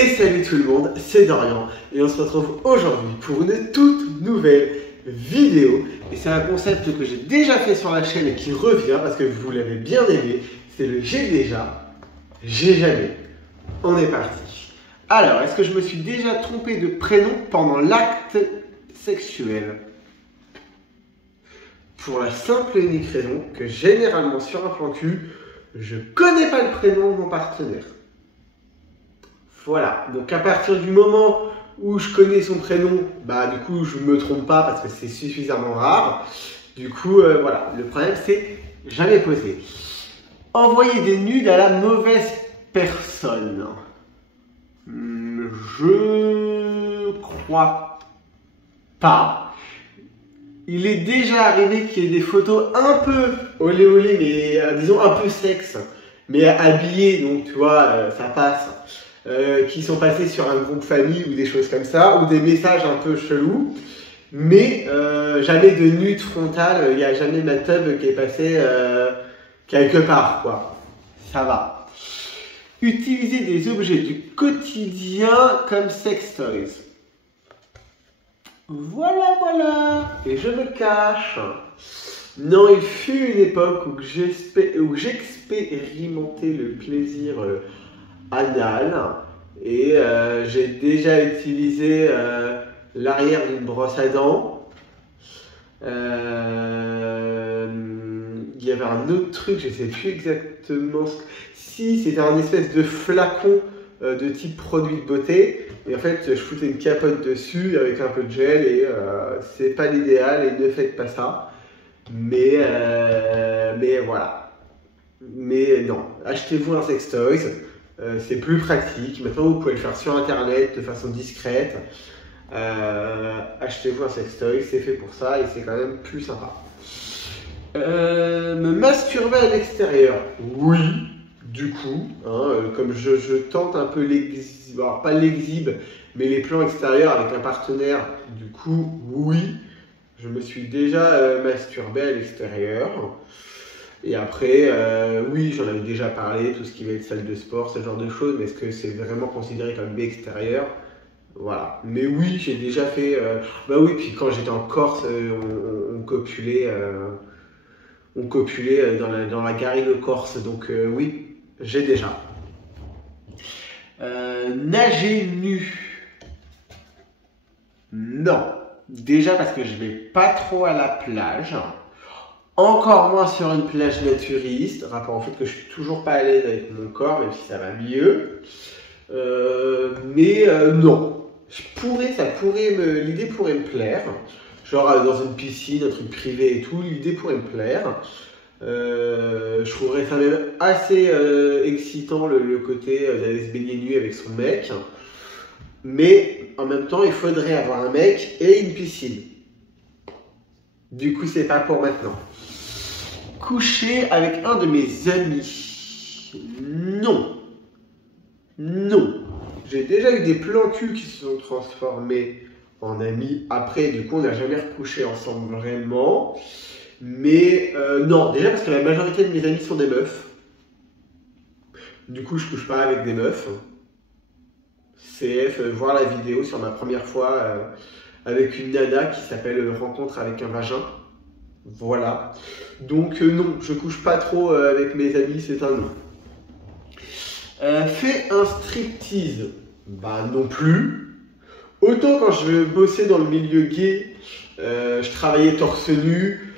Et salut tout le monde, c'est Dorian et on se retrouve aujourd'hui pour une toute nouvelle vidéo. Et c'est un concept que j'ai déjà fait sur la chaîne et qui revient parce que vous l'avez bien aimé. C'est le j'ai déjà, j'ai jamais. On est parti. Alors, est-ce que je me suis déjà trompé de prénom pendant l'acte sexuel? Pour la simple et unique raison que généralement sur un plan cul, je connais pas le prénom de mon partenaire. Voilà, donc à partir du moment où je connais son prénom, bah du coup je me trompe pas parce que c'est suffisamment rare. Du coup, voilà, le problème c'est jamais posé. Envoyer des nudes à la mauvaise personne. Je crois pas. Il est déjà arrivé qu'il y ait des photos un peu olé olé, mais disons un peu sexe, mais habillées, donc tu vois, ça passe. Qui sont passés sur un groupe famille ou des choses comme ça, ou des messages un peu chelous, mais jamais de nude frontale, il n'y a jamais ma tub qui est passée quelque part, quoi. Ça va. Utiliser des objets du quotidien comme sex toys. Voilà. Et je me cache. Non, il fut une époque où j'expérimentais le plaisir anal et j'ai déjà utilisé l'arrière d'une brosse à dents. Il y avait un autre truc, je ne sais plus exactement si c'était un espèce de flacon de type produit de beauté, et en fait je foutais une capote dessus avec un peu de gel et c'est pas l'idéal et ne faites pas ça, mais voilà. Mais non, achetez-vous un sextoys. C'est plus pratique. Maintenant, vous pouvez le faire sur Internet de façon discrète. Achetez-vous un sextoy, c'est fait pour ça et c'est quand même plus sympa. Me masturber à l'extérieur. Oui, du coup, hein, comme je tente un peu l'exhibe, alors pas l'exhibe, mais les plans extérieurs avec un partenaire, du coup, oui, je me suis déjà masturbé à l'extérieur. Et après, oui, j'en avais déjà parlé, tout ce qui va être salle de sport, ce genre de choses, mais est-ce que c'est vraiment considéré comme extérieur? Voilà. Mais oui, j'ai déjà fait... bah oui, puis quand j'étais en Corse, on copulait, dans la garrigue corse, donc oui, j'ai déjà. Nager nu. Non. Déjà parce que je vais pas trop à la plage. Encore moins sur une plage naturiste, rapport au fait que je suis toujours pas à l'aise avec mon corps, même si ça va mieux. Non, l'idée pourrait me plaire. Genre dans une piscine, un truc privé et tout, l'idée pourrait me plaire. Je trouverais ça même assez excitant le côté d'aller se baigner nu avec son mec. Mais en même temps, il faudrait avoir un mec et une piscine. Du coup, c'est pas pour maintenant. Coucher avec un de mes amis. Non. J'ai déjà eu des plans cul qui se sont transformés en amis. Après, du coup, on n'a jamais recouché ensemble vraiment. Mais non, déjà parce que la majorité de mes amis sont des meufs. Du coup, je couche pas avec des meufs. CF, voir la vidéo sur ma première fois avec une nana qui s'appelle Rencontre avec un vagin. Voilà. Donc non, je couche pas trop avec mes amis, c'est un non. Fais un striptease. Bah non plus. Autant quand je bossais dans le milieu gay, je travaillais torse nu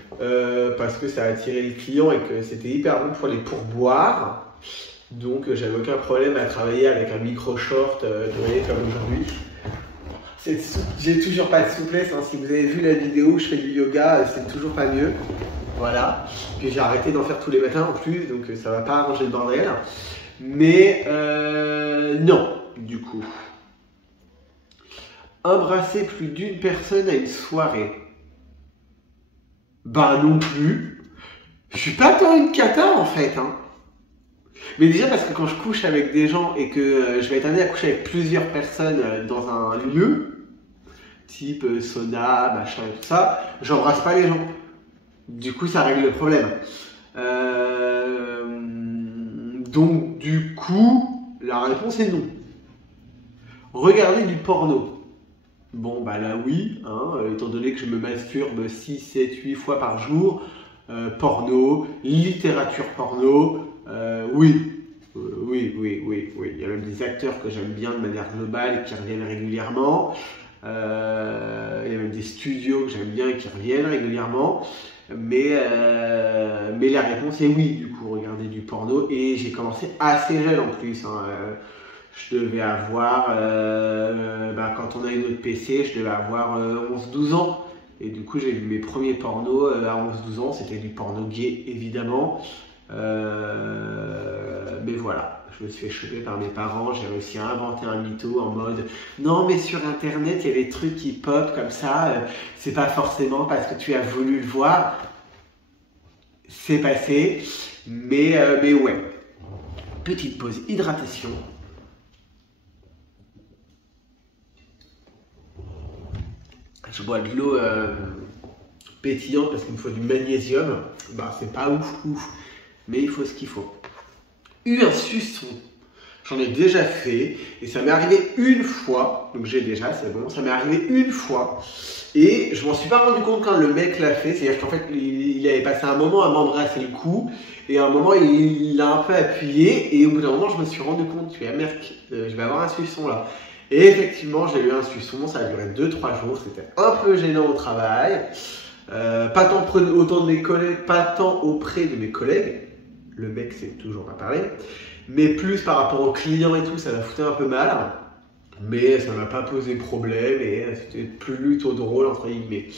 parce que ça attirait les clients et que c'était hyper bon pour les pourboires. Donc j'avais aucun problème à travailler avec un micro-short, vous voyez, comme aujourd'hui. J'ai toujours pas de souplesse, hein. Si vous avez vu la vidéo où je fais du yoga, c'est toujours pas mieux. Voilà. Puis j'ai arrêté d'en faire tous les matins en plus, donc ça va pas arranger le bordel. Mais non, du coup. Embrasser plus d'une personne à une soirée. Bah non plus. Je suis pas tant une cata en fait, hein. Mais déjà parce que quand je couche avec des gens et que je vais être amené à coucher avec plusieurs personnes dans un lieu, type sauna, machin et tout ça, j'embrasse pas les gens. Du coup, ça règle le problème. Donc, du coup, la réponse est non. Regarder du porno. Bon, bah là oui, hein, étant donné que je me masturbe 6, 7, 8 fois par jour, porno, littérature porno, oui. Oui. Il y a même des acteurs que j'aime bien de manière globale qui reviennent régulièrement. Il y a même des studios que j'aime bien qui reviennent régulièrement. Mais la réponse est oui, du coup, regarder du porno. Et j'ai commencé assez jeune en plus. Hein. Je devais avoir, quand on a eu notre PC, je devais avoir 11-12 ans. Et du coup, j'ai vu mes premiers pornos à 11-12 ans. C'était du porno gay, évidemment. Mais voilà, je me suis fait choper par mes parents. J'ai réussi à inventer un mytho en mode non, mais sur internet, il y a des trucs qui pop comme ça. C'est pas forcément parce que tu as voulu le voir. C'est passé. Mais ouais. Petite pause hydratation. Je bois de l'eau pétillante parce qu'il me faut du magnésium. Bah, c'est pas ouf, mais il faut ce qu'il faut. Un suçon. J'en ai déjà fait et ça m'est arrivé une fois. Donc j'ai déjà, c'est bon. Ça m'est arrivé une fois et je m'en suis pas rendu compte quand le mec l'a fait. C'est-à-dire qu'en fait, il avait passé un moment à m'embrasser le cou et à un moment, il l'a un peu appuyé et au bout d'un moment, je me suis rendu compte. Tu es merde, je vais avoir un suçon là. Et effectivement, j'ai eu un suçon, ça a duré 2-3 jours, c'était un peu gênant au travail, pas tant auprès de mes collègues, le mec sait toujours pas parler, mais plus par rapport aux clients et tout, ça m'a foutu un peu mal, mais ça m'a pas posé problème et c'était plutôt drôle entre guillemets.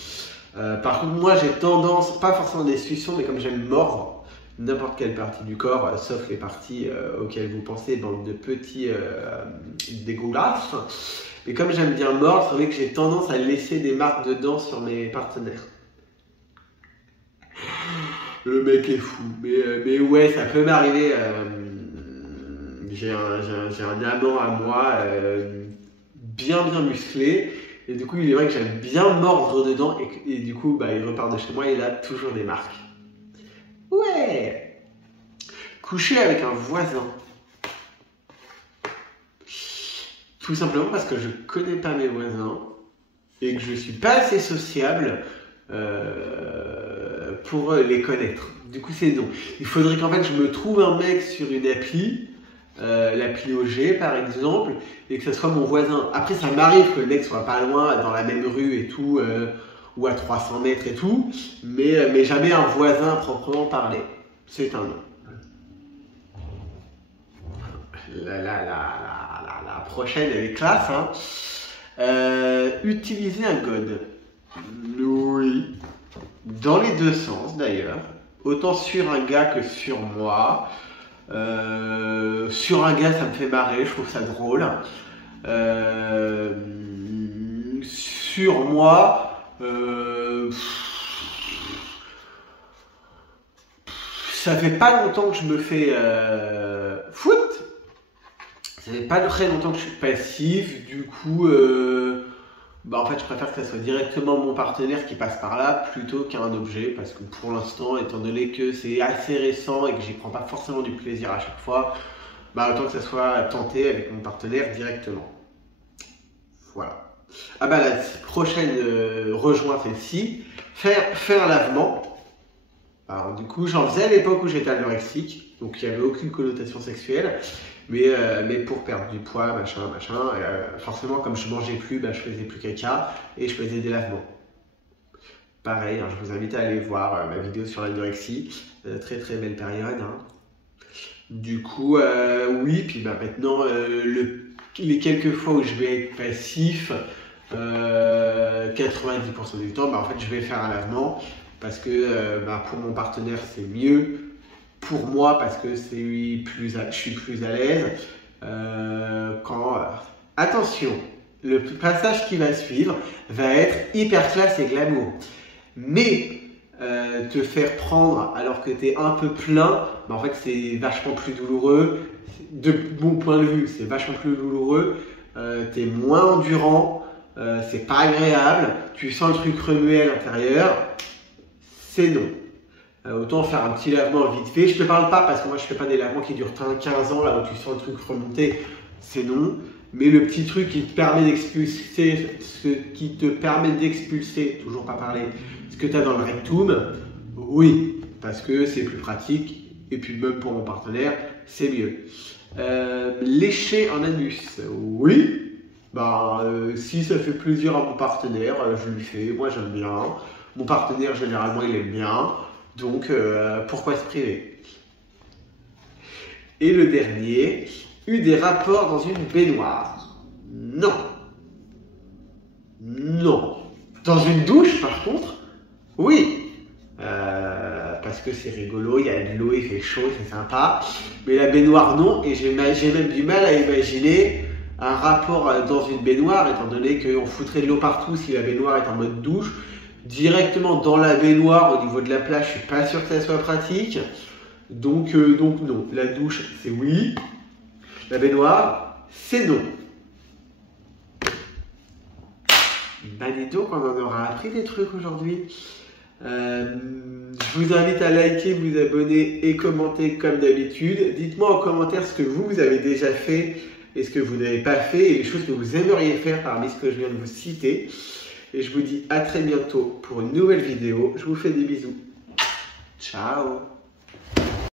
Par contre, moi j'ai tendance, pas forcément des suçons, mais comme j'aime mordre, n'importe quelle partie du corps, sauf les parties auxquelles vous pensez, bande de petits dégueulasses. Mais comme j'aime bien mordre, c'est vrai que j'ai tendance à laisser des marques de dents sur mes partenaires. Le mec est fou, mais ouais, ça peut m'arriver. J'ai un amant à moi, bien musclé, et du coup, il est vrai que j'aime bien mordre dedans, et du coup, il repart de chez moi, et il a toujours des marques. Ouais. Coucher avec un voisin. Tout simplement parce que je connais pas mes voisins et que je suis pas assez sociable pour les connaître. Du coup, c'est non. Il faudrait qu'en fait je me trouve un mec sur une appli, l'appli OG par exemple, et que ce soit mon voisin. Après, ça m'arrive que le mec soit pas loin, dans la même rue et tout, ou à 300 mètres et tout, mais jamais un voisin à proprement parler. C'est un non. La prochaine, elle est classe. Hein. Utiliser un god. Oui. Dans les deux sens d'ailleurs. Autant sur un gars que sur moi. Sur un gars, ça me fait marrer, je trouve ça drôle. Sur moi, ça fait pas longtemps que je me fais foot. Ça fait pas très longtemps que je suis passif. Du coup, en fait, je préfère que ça soit directement mon partenaire qui passe par là plutôt qu'un objet. Parce que pour l'instant, étant donné que c'est assez récent et que j'y prends pas forcément du plaisir à chaque fois, autant que ça soit tenté avec mon partenaire directement. Voilà. La prochaine rejoint celle-ci. Faire lavement. Alors du coup, j'en faisais à l'époque où j'étais anorexique, donc il n'y avait aucune connotation sexuelle, mais pour perdre du poids, machin, forcément comme je mangeais plus, je faisais plus caca et je faisais des lavements. Pareil, hein, je vous invite à aller voir ma vidéo sur l'anorexie, très très belle période. Hein. Du coup, oui, puis maintenant, les quelques fois où je vais être passif, 90% du temps, en fait je vais faire un lavement. Parce que pour mon partenaire, c'est mieux. Pour moi, parce que je suis plus à l'aise. Attention, le passage qui va suivre va être hyper classe et glamour. Mais te faire prendre alors que tu es un peu plein, en fait, c'est vachement plus douloureux. De mon point de vue, c'est vachement plus douloureux. Tu es moins endurant. C'est pas agréable. Tu sens le truc remuer à l'intérieur. C'est non. Autant faire un petit lavement vite fait. Je te parle pas parce que moi je fais pas des lavements qui durent 15 ans là où tu sens le truc remonter. C'est non. Mais le petit truc qui te permet d'expulser, toujours pas parler, ce que tu as dans le rectum, oui, parce que c'est plus pratique, et puis même pour mon partenaire, c'est mieux. Lécher en anus, oui, si ça fait plaisir à mon partenaire, je lui fais, moi j'aime bien, mon partenaire généralement il aime bien, donc pourquoi se priver? Et le dernier, eu des rapports dans une baignoire? Non. Non. Dans une douche, par contre, oui. Parce que c'est rigolo, il y a de l'eau, il fait chaud, c'est sympa. Mais la baignoire, non. Et j'ai même du mal à imaginer un rapport dans une baignoire, étant donné qu'on foutrait de l'eau partout si la baignoire est en mode douche. Directement dans la baignoire, au niveau de la plage, je suis pas sûr que ça soit pratique. Donc non. La douche, c'est oui. La baignoire, c'est non. Dis donc, on en aura appris des trucs aujourd'hui. Je vous invite à liker, vous abonner et commenter comme d'habitude. Dites-moi en commentaire ce que vous avez déjà fait et ce que vous n'avez pas fait et les choses que vous aimeriez faire parmi ce que je viens de vous citer. Et je vous dis à très bientôt pour une nouvelle vidéo. Je vous fais des bisous. Ciao!